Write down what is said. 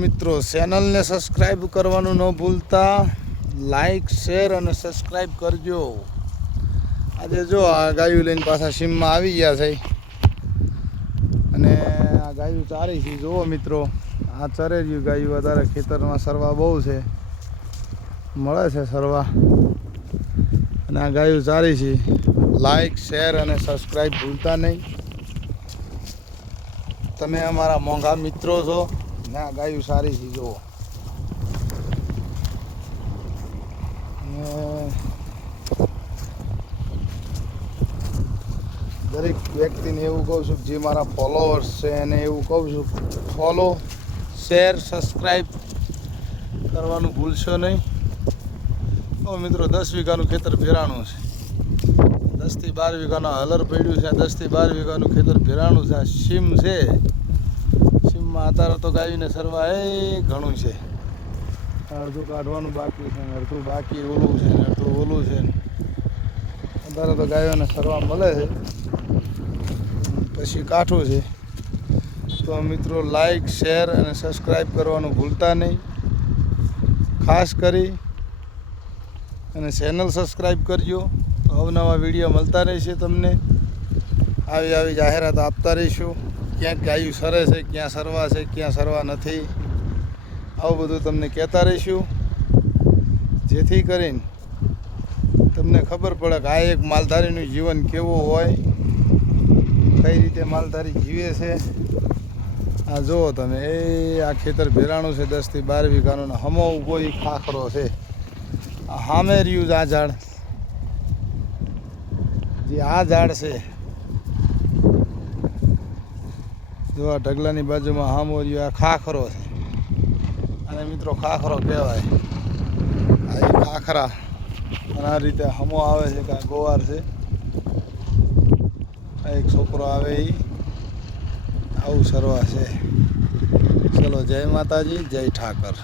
મિત્રો ચેનલને સબસ્ક્રાઈબ કરવાનું ન ભૂલતા, લાઈક શેર અને સબસ્ક્રાઈબ કરજો। આજે જો આ ગાયું લઈને પાછા સીમમાં આવી ગયા છે અને આ ગાયું ચારી છે। જુઓ મિત્રો, આ ચરે રહ્યું ગાયું અત્યારે ખેતરમાં સરવા બહુ છે, મળે છે સરવા અને આ ગાયું ચારી છે। લાઈક શેર અને સબસ્ક્રાઈબ ભૂલતા નહીં। તમે અમારા મોંઘા મિત્રો છો ને આ ગાયું સારી છે। જુઓ, દરેક વ્યક્તિને એવું કહું છું જે મારા ફોલોઅર્સ છે એને એવું કહું છું, ફોલો શેર સબસ્ક્રાઈબ કરવાનું ભૂલશો નહીં। તો મિત્રો 10 વીઘાનું ખેતર ભેરાણું છે, 10 થી 12 વીઘાનું હલર પડ્યું છે। 10 થી 12 વીઘાનું ખેતર ભેરાણું છે। આ સીમ છે, સીમમાં અત્યારે તો ગાયોને સરવા ઘણું છે। અડધું કાઢવાનું બાકી છે, અડધું બાકી ઓલું છે, અડધું ઓલું છે। અત્યારે તો ગાયોને સરવા મળે છે, પછી કાઠું છે। તો મિત્રો લાઈક શેર અને સબસ્ક્રાઈબ કરવાનું ભૂલતા નહીં, ખાસ કરી અને ચેનલ સબસ્ક્રાઈબ કરજો। તો અવનવા વિડીયો મળતા રહેશે તમને, આવી જાહેરાત આપતા રહીશું। ક્યાંક ગાયું સરે છે, ક્યાં સરવા છે, ક્યાં સરવા નથી, આવું બધું તમને કહેતા રહીશું, જેથી કરીને તમને ખબર પડે કે આ એક માલધારીનું જીવન કેવું હોય, કઈ રીતે માલધારી જીવે છે। આ જુઓ તમે, આ ખેતર ભેરાણું છે 10 થી 12 વીઘાનું, હમો ઊભો એ ખાખરો છે। આ સામે રહ્યું આ ઝાડ, જે આ ઝાડ છે, જો આ ઢગલાની બાજુમાં સામો રહ્યું આ ખાખરો છે, અને મિત્રો ખાખરો કહેવાય। આ એ ખાખરા અને આ રીતે હમો આવે છે કે આ ગોવાર છે। આ એક છોકરો આવે એ આવું સરવા છે। ચલો, જય માતાજી, જય ઠાકર।